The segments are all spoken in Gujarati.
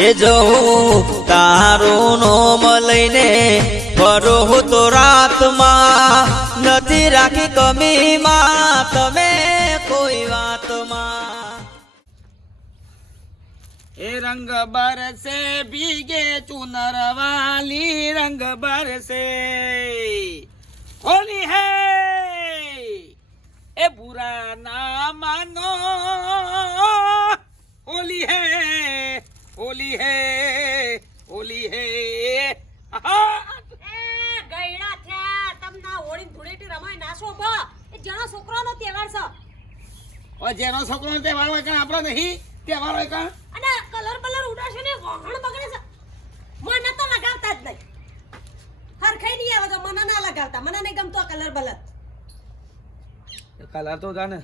એ જવું તારું નોમ લઈને ફરો તો રાતમાં નથી રાખી કમીમાં તમે કોઈ વાતમાં એ રંગ બરસે ભીગે ચુનર વાલી રંગ બરસે હોલી હે એ बुरा ना मानो होली है होली है होली है ગયડા થયા તમને હોળી ધૂળેટી રમાય નાસો બા એ જણો છોકરાનો તહેવાર છે ઓ જેનો છોકરાનો તહેવાર હોય કે આપણો નહીં તહેવાર હોય કા અને કલર બલર ઉડાશે ને વહણ બગડે છે મને તો લગાવતા જ નહીં હરખાઈ નહીં આવે તો મને ના લગાવતા મને નહીં ગમતો કલર બલર કલર તો જાને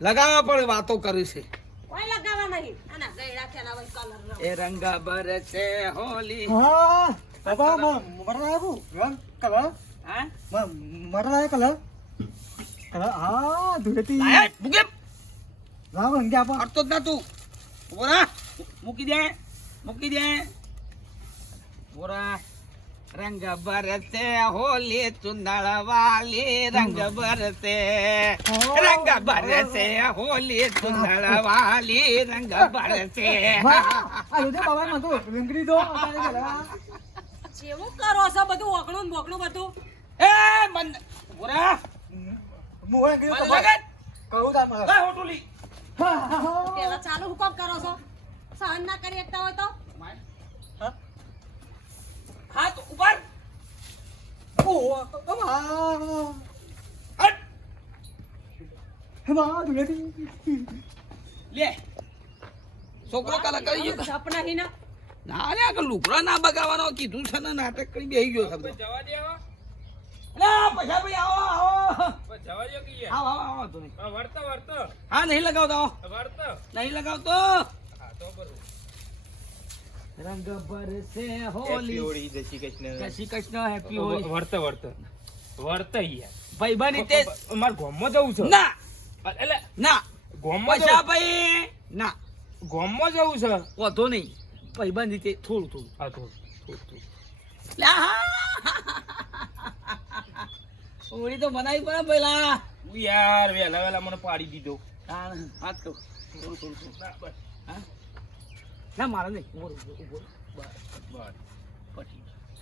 લગાવવા પડે વાતો કરી છે કોઈ લગાવવા નહીં અને ગયડા થયા હોય કલર એ રંગ બરસે હોલી હા બાબા મરલા આવું રંગ કલર હા મરલા કલર કલર હા ધૂળેટી લાય મુકે રાવ અંગે આપો અડતો જ ના તું બોરા મૂકી દે બોરા રંગ બરસે હોલી ચુંદળ વાલી રંગ બરસે હોલી ચુંદળ વાલી રંગ બરસે આ લોજે બાબા માં તો રંગડી દો જેવું કરો છો બધું ઓગણું બોગણું બધું એ મન બોરા મોય ગયો તો કહું તા મારા એ હોટુલી પેલા ચાલુ હુકમ કરો છો સહન ના કરી શકતા હોય તો હાથ ઉપર ઓ બાબા હટ હા ધૂળેટી લે છોકરો કલા કરી ગયો સપના હી ના ના રે આ લુકડા ના બગાવવાનો કીધું છે ને નાટક કરી બેહી ગયો શબ્દ જવા દે આવો પૈસા ભાઈ આવો જવા દે કે આવો તો નહીં વર્ત હા નહીં લગાવતો નહીં લગાવતો હા તો બરોબર રંગ બરસે હોલી જય શ્રી કૃષ્ણ હેપી હોલી વર્ત યાર ભાઈ બની તે માર ગોમમાં જવું છે ના એટલે ના ગોમમાં પૈસા ભાઈ ના ગોમમાં જવું છે વધો નહીં ભાઈ બની તે થોડું હા તો લે ઓળી તો બનાવી પડે પેલા યાર વેલા મને પાડી દીધો હાથ કહું થોડું હા ના મારે નહીં ઉભો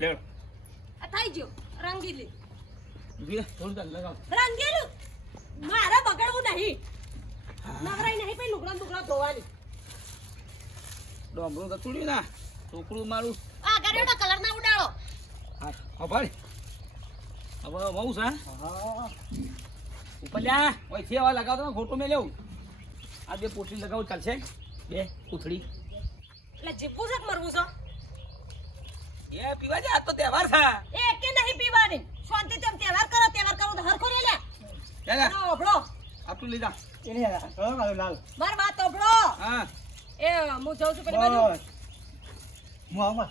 લેવ આ થઈ ગયો રંગીલી થોડું ચાલ લગાવ રંગેલું મારે બગડવું નહીં નવરાઈ નહીં પછી લુગડા લુગડા ધોવાની ડોંગરું તો ચૂડ્યું ના છોકરું મારું આ ગાડીનો કલર ના ઉડાડો હા ભાઈ હવે બહુ છે હા ઉપર લ્યા ઓય છે આવા લગાવતો ને ખોટું મેં લેવું આ બે પોટલી લગાવું ચાલશે બે ઉથડી એટલે જીભું છે કે મરવું છે એ પીવા દે આ તો તહેવાર છે એ કે નહીં પીવાની શાંતિ તેમ તહેવાર કરો તો હરખો રે લે લે ઓબળો આટલું લઈ જા એને લાલ માર વાત ઓબળો હા એ હું જાઉં છું પેલી બાજુ હું આવા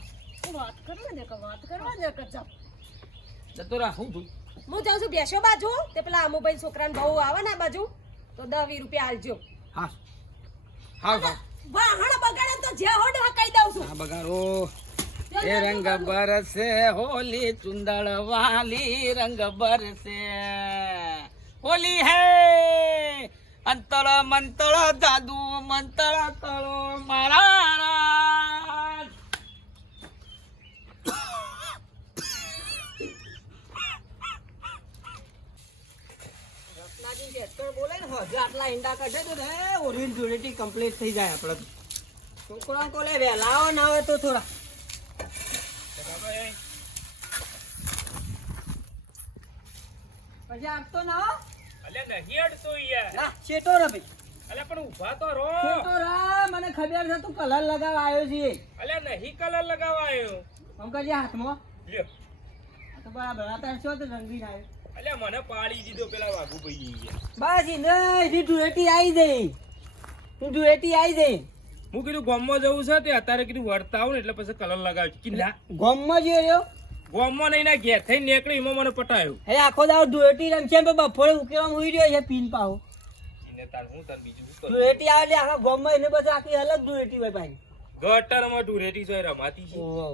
વાત કરવા દે કે જા જતો રા હું તું હું જાઉં છું બેસો બાજુ તે પેલા અમુભાઈ છોકરાને બહુ આવે ને આ બાજુ તો 10-20 રૂપિયા આલજો હા હા હા વાહણ બગાડે તો જે હોડ કહી દઉં છું હા બગારો એ રંગ બરસે હોલી ચુંદળ વાલી રંગ બરસે હોલી હે અંતળ મંતળ જાદુ મંતળ તળો મારા આટલા ઈંડા કાઢે તો ઓરિજિનલ ધૂળેટી કમ્પ્લીટ થઈ જાય આપણે છોકરા કોલે વહેલા ના હોય તો થોડા પછી આપતો ના હો અલ્યા નહીં અડતો યાર ના ચેટો રે ભાઈ અલ્યા પણ ઊભા તો રહો ચેટો રે મને ખબર છે તું કલર લગાવવા આવ્યો છે અલ્યા નહીં કલર લગાવાયો અંકલજી હાથમાં લ્યો તો બરાબર આ તો શું તો રંગીન આવ્યો અલ્યા મને પાડી દીધો પેલા વાઘુ ભાઈ યાર બસ ઈ નહીં ધૂળેટી આવી જઈ તું ધૂળેટી આવી જઈ હું કીધું ગોમમાં જવું છે તે અત્યારે કીધું વળતા આવું ને એટલે પછી કલર લગાવ્યો કિલ્લા ગોમમાં જે રહ્યો ગોમમાં નહીં ના ઘેર થઈને નીકળી એમાં મને પટાયો હે આખો દાવ ધૂળેટી રમશે ને બફોડે ઉકેવામાં હુઈ રહ્યો છે પીન પાહો એને તાર હું તાર બીજું શું કરું ધૂળેટી આવે એટલે આખા ગોમમાં એને બધું આખી અલગ ધૂળેટી હોય પાછી ગટરમાં ધૂળેટી સોય રમાતી છે. ઓહો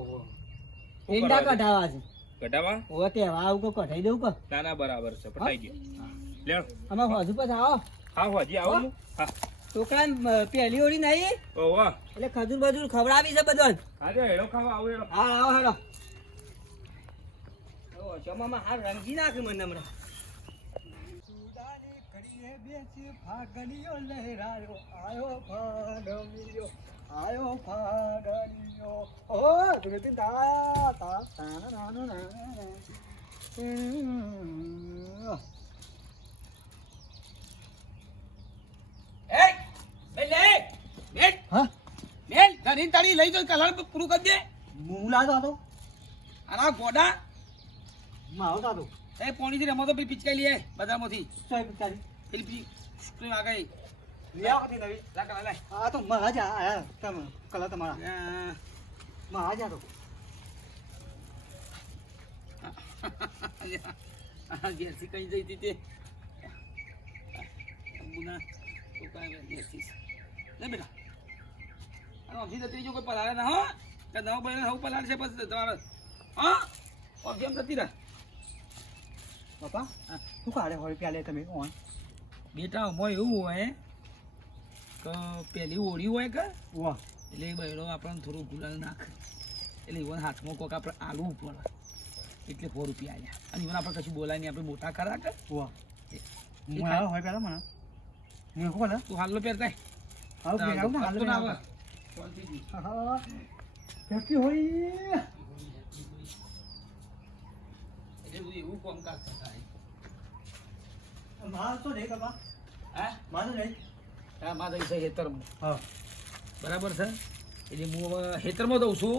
શું ઈંડા કરવા દે? કઢાવા છે ગટાવા? ઓવે તહેવાર આવું કો કઢાઈ દઉં કો ના ના બરાબર છે પટાઈ ગયો. લેણ. આમાં હજુ પછી આવો હા હજી આવો ને? હા છોકરાને પહેલી ઓળી નહીં ઓહો એટલે ખજૂર બજૂર ખવડાવી છે બધો આજે હેડો ખાવા આવો હેડો. હા આવો હેડો જમામાં હાર રંગી નાખે મને હમણાં આયો ફાગણિયો ઓ ધુરતી તા તા તાના નાનો ના એ બેલ લે બેલ હા બેલ તારી તારી લઈ તો કલર પૂરું કરી દે. મુલા તો આના ગોડા માવો તાતો એ પોણીથી રમો તો પેલી પિચકાઈ લઈએ બજારમાંથી. સોય પિતાજી પેલી સ્ક્રીન આગળ લ્યાવ હતી નવી લાકડા લાય. આ તો મહાજા આયા તમે કલા તમારા આ, મહાજા તો આ ઘેરથી કઈ જઈ હતી તે અંબુના છોકરા ઘેરથી છે. લે બેટા આ ઓફિસ જતી જો કોઈ પલાળે ના હો કે નવો બને હવે પલાળશે પછી તમારે હા ઓફિસ જતી રહે. બાપા શું કાઢે હોય પ્યાલે તમે ઓન બેટા આમાં એવું હોય કે પેલી ઓળી હોય કે વાહ એટલે એ બૈરો આપણને થોડું ગુલાલ નાખે એટલે એવન હાથમાં કોક આપણે આલવું પડે એટલે 100 રૂપિયા આવ્યા અને એવન આપણે કશું બોલાય નહીં આપણે મોટા ખરા કે વાહ હું આવ્યો હોય પેલા મને હું કોણ તું હાલો પહેરતા આવું પેલા ને હાલ આવે હા કેકી હોય એટલે બધું એવું કામકાજ થતા માર તો નહીં બાપા હા માર તો નહીં હા માં જઈ છે હેતરમાં હા બરાબર છે એટલે હું હવે હેતરમાં દઉં છું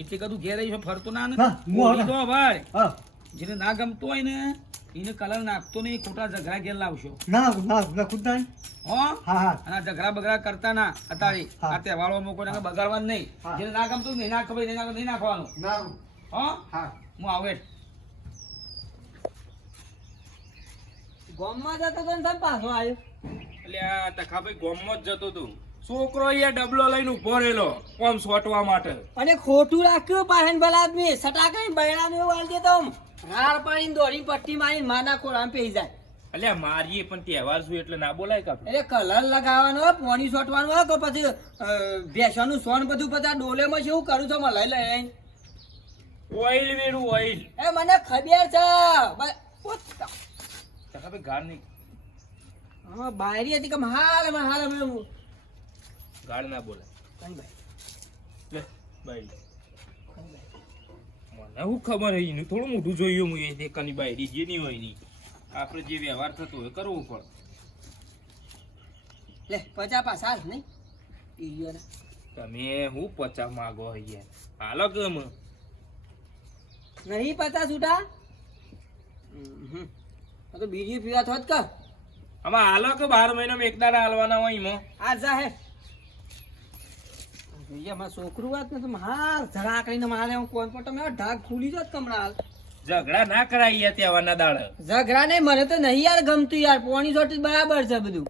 એટલે કદું ઘેર આવી ફરતો ના ને હા, હું ઓળી હવે. તો ભાઈ હા જેને ના ગમતો હોય ને એને કલર નાખતો નહીં ખોટા ઝઘડા ઘેર લાવશો ના ના ના ખુદ નહીં હો હા હા અને આ ઝઘડા બગડા કરતા ના અત્યારે હા. આ તહેવારોમાં કોઈને બગાડવાનું નહીં હા. જેને ના ગમતું નહીં ના ખબર નહીં નાખવાનું ના હો હા હું આવે ગામમાં જતો તો ને તમે પાછો આવ્યો એટલે આ ટકાભાઈ ગોમમાં જ જતો તું છોકરો અહીંયા ડબલો લઈને ઉભો રહેલો કોમ સોટવા માટે. અને ખોટું રાખ્યું પાહેન ભલા આદમી સટાકાઈ બૈરાને એવું આલ દેતો આમ રાડ પાડીને દોડીને પટ્ટી મારીને માના ખોરામાં પેઈ જાય એટલે મારીએ પણ તહેવાર શું એટલે ના બોલાય કાપડે. એટલે કલર લગાવવાનો હોય પોણી સોટવાનું હોય તો પછી ભેંસોનું સોન બધું બધા ડોલેમાં છે એવું કરું છો મને લઈ લઈ ઓઇલ વેરું ઓઇલ. એ મને ખબર છે ટકાભાઈ ગાળ નહીં હા બાયરી હતી કે હાલ અમે ગાળ ના બોલાય. કઈ ભાઈ લે બાયડી મને શું ખબર હે એનું થોડું મોટું જોયું હું એ દેખાની બાયડી જે નહીં હોય ની આપણે જે વ્યવહાર થતો હોય કરવું પડે. લે 50 પાછા હાલ નહીં ઈયો ને તમે હું પચા માગો અહીંયા હાલો કેમ નહીં 50 છૂટા તો બીજી પીવા થોત કા આમાં હાલો કે 12 મહિનામાં એક દાડા હાલવાના હોય એમાં. આ જા હે ભૈયા મારા છોકરું વાત ને હાલ ઝઘડા કરીને મારે હું કોણ પણ તમે ઢાક ખુલી જાત કમરા હાલ ઝઘડા ના કરાય તહેવારના દાડે. ઝઘડા નહીં મને તો નહીં યાર ગમતું યાર પોણી સોટી બરાબર છે બધું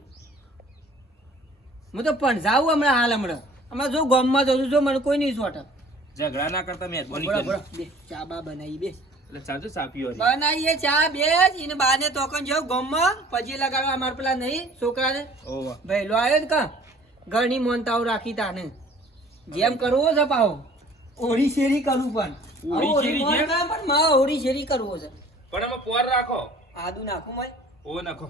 હું તો પણ જાઉં હમણાં હાલ હમણાં જો ગામમાં જઉં જો મને કોઈ નહીં સોટે ઝઘડા ના કરતા મહેરબાની બરાબર કરી. બે ચા બા બનાવી બે એટલે ચાલજો સાપીઓ રે. બનાવીએ ચા બે એને બાને તોકન જાવ ગામમાં પછી લગાડવા અમાર પેલા નહીં છોકરાને ઓવા ભાઈ લો આવ્યો ને કા ઘરની મોનતાઓ રાખી તાને જેમ કરવો છે પાહો ઓડી શેરી કરું પણ ઓળી શેરી મોન જેમ? કામ પણ માં ઓડી શેરી કરવો છે પણ આમાં પોર રાખો. આદુ નાખું મય ઓ નાખો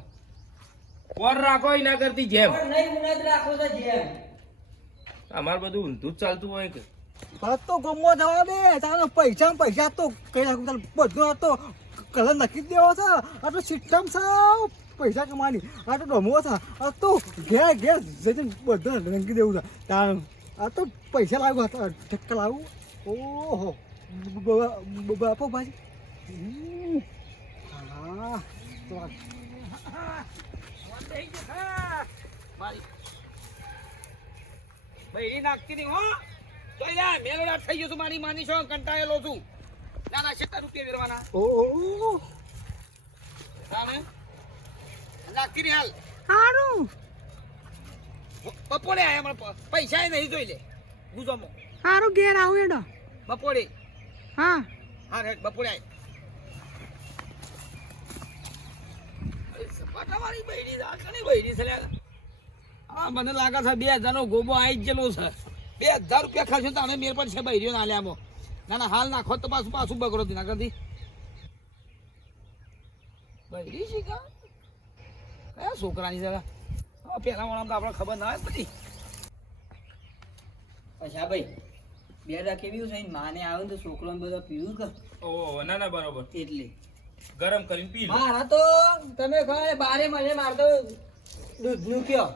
પોર રાખો એના કરતી જેમ. પણ નહીં ઉનદ રાખો છે જેમ અમાર બધું ઊંધું જ ચાલતું હોય કે બસ તો ગમો જવા દે તારો પૈસા તો કઈ નાખું તારે બધું આ તો કલર નક્કી જ દેવો છે આ તો સિસ્ટમ છે પૈસા કમાવાની આ તો ડમો છે આ તો ઘેર જઈને બધું રંગી દેવું છે તાર આ તો પૈસા લાવું ઠક્કા લાવું ઓહો બાપો ભાઈ હા બૈરી નાખતી નહીં હો તો યાર મેલો થઈ ગયો છું મારી માની છો કંટાળેલો છું ના ના 70 રૂપિયા વેરવાના ઓ સામે નાખતી નહીં હાલ સારું બપોરે આયા મને પૈસા નહીં જોઈ લે ગુજામો હારું ઘેર આવું એડો બપોરે હા હા રે બપોરે આય સપાટાવાળી બૈરી આ કણી બૈરી છે લ્યા આ મને લાગે છે 2000 નો ગોબો આવી જ ગયેલો છે 2000 રૂપિયા ખાશો તો આને મેર પર છે બૈરીઓ ના લ્યામો ના હાલ નાખો તો પાછું બગડો ના કરતી બૈરી છે કા કયા છોકરાની જગા પેલા વાળા તો આપણે ખબર ના હોય બધી અચ્છા ભાઈ બે ડા કેવી છે માને આવે ને તો છોકરો બધો પીવું કે ઓહો ના ના બરોબર એટલે ગરમ કરીને પી લો મારા તો તમે કહો બારે મને માર તો દૂધનું કયો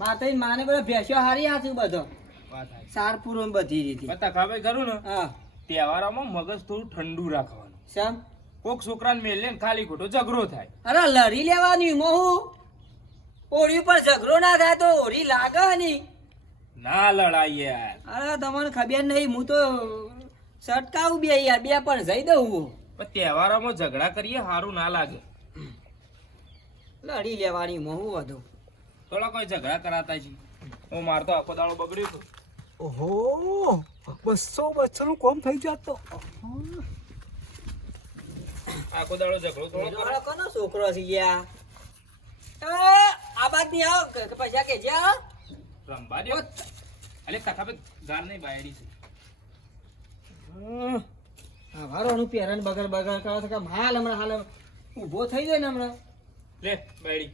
માર તો માને બધા ભેંસ્યો હારી હાથું બધો વાત સાચી. સાર પૂરો બધી રીતે પતા ખાવે ખરું ને હા તહેવારોમાં મગજ થોડું ઠંડુ રાખવાનું સમ કોક છોકરાને મેલ લે ને ખાલી ખોટો ઝઘડો થાય અરે લડી લેવાની મોહું ઓરી પર ઝઘડો ના થાય તો ઓરી લાગે નહીં ના લડાઈ યાર અરે તમને ખબર નહીં હું તો સટકાવું બે યાર બે પણ જઈ દઉં હું પણ તહેવારોમાં ઝઘડા કરીએ સારું ના લાગે લડી લેવાની મોહું વધુ થોડા કોઈ ઝઘડા કરાતા છે હું મારતો આખો દાડો બગડ્યો હતો ઓહો 200 નું કોમ થઈ જાત તો આખો દાડો ઝઘડો થોડો કરો. મારો કોનો છોકરો છે યાર આ બાદ નહીં આવો કે પૈસા કે જે આવો રંબા દે અલે કથા પે ગાર નહીં બાયડી છે હા વારોનું પેરણ બગર બગર કરો તો કે હાલ હમણાં હાલ ઊભો થઈ જાય ને હમણાં લે બાયડી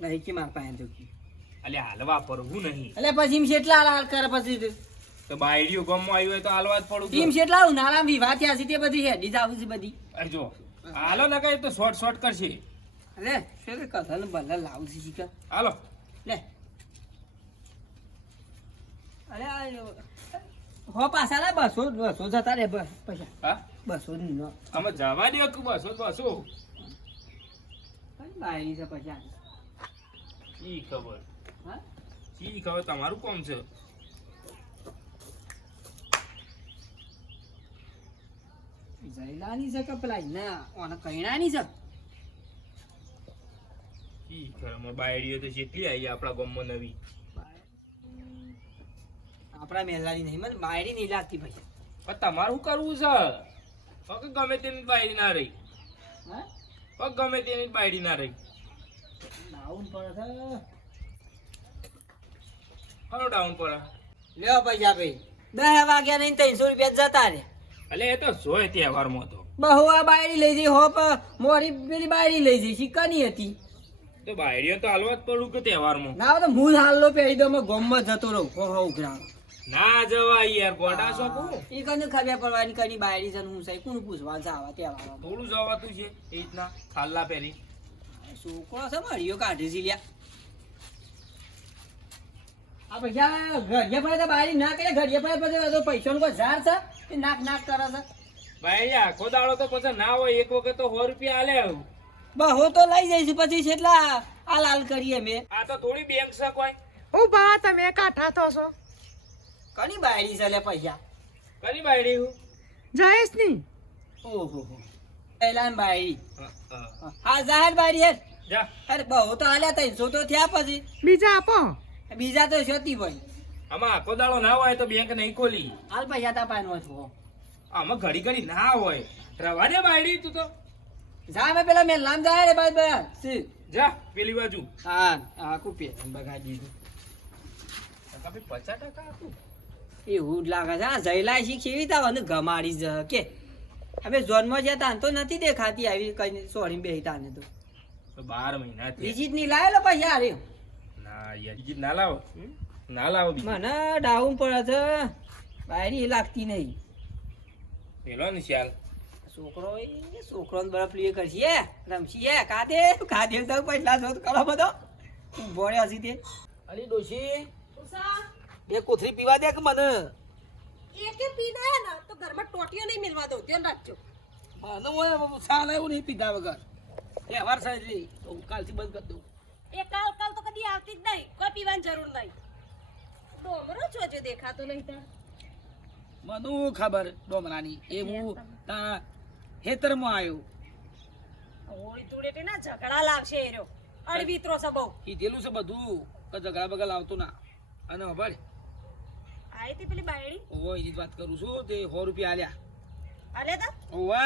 નહીં કે માર પાસે તો અલે હાલવા પડવું નહીં એટલે પછી એમ કેટલા હાલ કરે પછી તો બાયડીઓ ગામમાં આવી હોય તો હાલવા જ પડું એમ કેટલા ઉનાળા વિવાહ થયા છે તે બધી હેડી જ આવું છે બધી અરે જો હાલો ના કઈ તો શોર્ટ કરશે અરે શું કથન ભલે લાવું છે શીખર હાલો લે અરે હો પાછા લે 200 જતા રે પૈસા હા 200 નો અમે જવા દે કે બસો બાયરી છે પૈસા ઈ ખબર હા ઈ ખબર તમારું કોમ છે જયલાની છે કે પેલા ના ઓને કઈણાની છે ઈ ખબર અમાર બાયડીઓ તો જેટલી આવી આપણા ગામમાં નવી આપણા મેલાની નહીં મને બાયરી નહીં લાગતી પૈસા પણ તમારે શું કરવું છે પગ ગમે તેની બાયડી ના રહી હા પગ ગમે તેની બાયડી ના રહી ડાઉન પડે છે હાલો ડાઉન પર લ્યો પૈસા ભાઈ 10 વાગ્યા નહીં 300 રૂપિયા જતા રે અલે એ તો જોય તહેવારમાં તો બહુ આ બાયરી લઈ જઈ હોપ મોરી પેલી બાયરી લઈ જઈ શીખવાની હતી તો બાયડીઓ તો હાલવા જ પડું કે તહેવારમાં ના હોય તો હું હાલો પહેરી દઉં મેં ગોમમાં જતો રહું હો ઉઘરાણ ના જવાય યાર ગોડા શકું એ કને ખબર પડવાની કની બાયરી છે ને હું સહી કોણ પૂછવા છે આવા તહેવારો થોડું જવાતું છે એ રીતના ખાલ્લા પહેરી છોકરો છે મળ્યો કાઢી છે લ્યા આ પૈસા ઘડિયા પડે તો બાયરી ના કરે ઘડિયા પડે પછી તો પૈસાનો કોઈ ઝાર છે એ નાક નાક કરે છે બાયડી આખો દાડો તો પછી ના હોય એક વખત તો 100 રૂપિયા આલે આવું બહુ તો લઈ જઈશું પછી કેટલા આ લાલ કરીએ મેં આ તો થોડી બેંક છે કોઈ ઓ બા તમે કાઠા તો છો કની બાયરી છે લે પૈસા કરી બાયડી હું જયેશ ની ઓહો પહેલા બાયરી હા, હા. હા જાહેર બાયરી હે જા અરે બહુ તો હાલ્યા 300 તો થયા પછી બીજા આપો બીજા તો છતી ભાઈ આમાં આખો દાડો ના હોય તો બેંક નહીં ખોલી હાલ પૈસા તા પાનો છો આમાં ઘડી ઘડી ના હોય રવા દે બાયડી તું તો જા મે પેલા મેં લામ જાય રે બાય બાય સી જા પેલી બાજુ હા આખું પેન બગાડી દીધું કાપી 50% આપું એવું જ લાગે છે આ જયલા શીખ કેવી તાવાનું ગમાડી જ કે હવે ઝોનમાં જતા તો નથી દેખાતી આવી કઈ સોરી બેહી તાને તો 12 મહિના થયા. બીજી જ નહીં લાવેલો પૈસા અરે ના યાર બીજી ના લાવો ના લાવો બીજી મને ડાઉન પડે છે બાયરી લાગતી નહીં પેલો ને શાલ છોકરો ને બરફ લીએ કરશે રમશીએ કાદે તો પૈસા શોધ કરો બધો બોળે હસી તે અલી ડોશી ઉષા, બે કોથરી પીવા દે કે મને એકે પીના હે ને તો ઘરમાં ટોટીઓ નહીં મિલવા દો ધ્યાન રાખજો. મને હોય ચા લાવું નહીં પીધા વગર તહેવાર છે એટલે તો કાલથી બંધ કરી દઉં એ કાલ તો કદી આવતી જ નહીં, કોઈ પીવાની જરૂર નહીં. ડોમરો જોજો દેખાતો નહીં તાર. મને હું ખબર ડોમરાની એ હું તારા હેતરમાં આવ્યો હોળી ધૂળેટી ના ઝઘડા લાવશે એ રહ્યો અળવીતરો છે બહુ. કીધેલું છે બધું કે ઝઘડા બગા લાવતો ના અને ખબર આઈ તી પેલી બાયડી ઓવો એની જ વાત કરું છું તે 100 રૂપિયા આલ્યા આલે તા ઓવે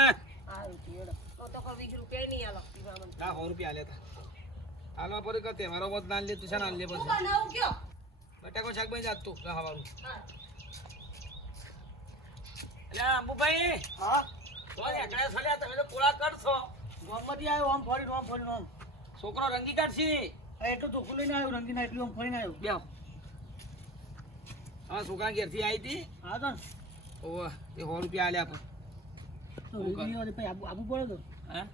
આઈ તી એડો તો કોઈ 20 રૂપિયા નહીં આલો પીવા મને હા 100 રૂપિયા આલ્યા હતા હાલવા પર કે તહેવારો મત ના લે તું છે ના લે શું પછી બનાવું કયો બટાકો શાક બની જાત તું ખાવાનું હા અલ્યા અંબુભાઈ હા તો એકડા સલ્યા તમે તો પોળા કરશો મોહમ્મદી આવ્યો આમ ફરી આમ છોકરો રંગી કાઢશે એટલું ધોકું લઈને આવ્યો રંગીના એટલું આમ ફરીને આવ્યો બે હા છોકરા ઘેરથી આવી હતી હા તો ઓવે તે 100 રૂપિયા આલ્યા પણ આબુ પડે તો હા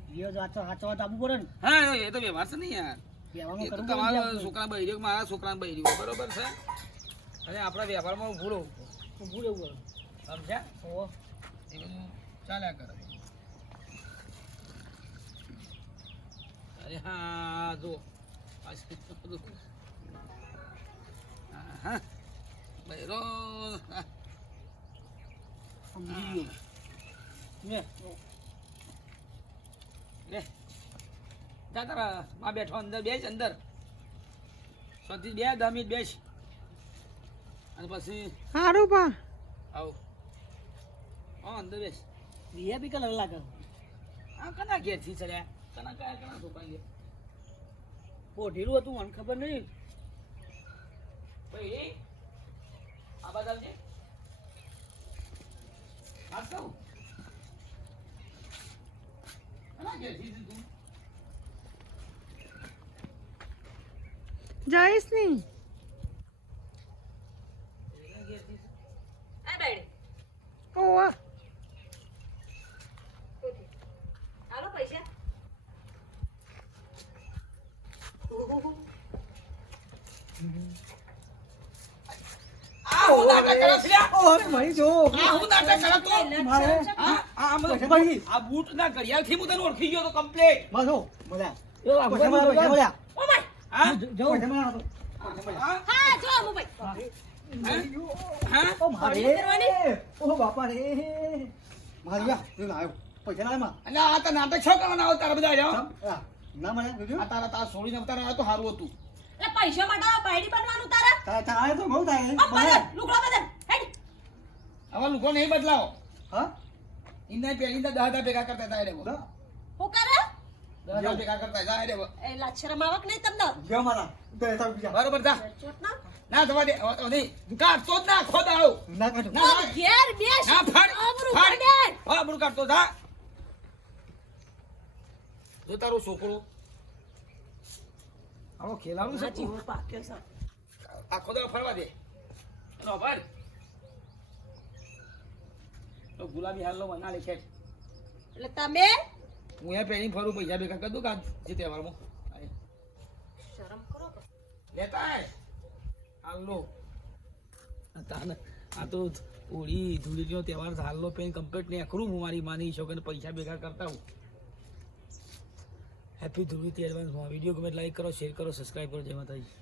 સાચો વાત આબુ પડે ને હા એ તો વ્યવહાર છે ને યાર કહેવાનું એ તો કરવું તમારો પડે. છોકરા બૈર્યો મારા છોકરા બૈર્યો બરોબર છે અને આપણા વ્યવહારમાં ઊભું રહું ઊભું રહેવું પડે. સમજ્યા ઓહો. એ બધું ચાલ્યા કરે અરે હા જો હા બૈરો હા. સમજી ગયો. લે. લે જા તારા માં બેઠો અંદર બેસ અંદર શાંતિ બે 10 મિનિટ બેસ અને પછી હારું પા આવ હા અંદર બેસ દિયા બી કલર લાગે આ કના ઘેરથી ચડ્યા કના છોકરા ઘેર પોઢેલું હતું મને ખબર નહીં ભાઈ આ બાદ આવજે વાત કહું કના ઘેરથી છે તું જઈશ નહીં એના ઘેરથી છે? આ બાયડી ઓવા આલો પૈસા આ હું નાટક કરે છે લ્યા? ઓહ ભાઈ જો આ હું નાટક કરે તું? મારે આ ભાઈ આ બૂટ ના ઘડિયાળથી હું તને ઓળખી ગયો તો કમ્પ્લીટ મારો મજા પૈસા મજા ઓ ભાઈ હા જાઉં હા હા જો મુ ભાઈ હા ઓ મારે ઘડી કરવાની? ઓ બાપા રે મારિયા તું આવ્યો પૈસા લાવ માં અને આ તો નાટક છો કરવાના આવો તારા બધા રહ્યો ના મને બીજું આ તારા છોડીને અવતાર આવ્યો તો સારું હતું એટલે પૈસા માટે બાયડી બનવાનું તારા તારે તો બહુ થાય ઓ બદલ લુગડો બદલ હેડ હવે લોકો નહીં બદલાવો હા ઇન્ના પેલી તો 10,000 ભેગા કરતા હતા રે હું કરે 10,000 ભેગા કરતા હતા રે એ લાચરમ આવક નહીં તમને ગયો મારા તો એ તો બીજા બરોબર થા ચોટ ના ના થવા દે નહીં કાઢતો જ ના ખોદાળો ના કાઢો ના ઓ ઘેર બેસ ના ફાડ આબરૂ ફાડ કાઢે. હા બરું કાઢતો થા જો તારો છોકરો આવો ખેલાડું છે આ જીવો પાક્યો છે આ ખોદાળો ફરવા દે નો ભાઈ તો ગુલાબી હાલ નો બના લે ખેડ એટલે તમે હું એ પેણી ફરું પૈસા ભેગા કરી દઉં કાં જે તહેવારમાં શરમ કરો કે લેતા હે હાલો આ તો હોળી ધૂળેટીનો તહેવાર હાલનો પેન કમ્પ્લીટ ને કરું હું મારી માની છોકરીને પૈસા ભેગા કરતા હું હેપી ધૂળેટી એડવાન્સમાં વિડીયો ગમે લાઈક કરો શેર કરો સબસ્ક્રાઈબ કરો જય માતાજી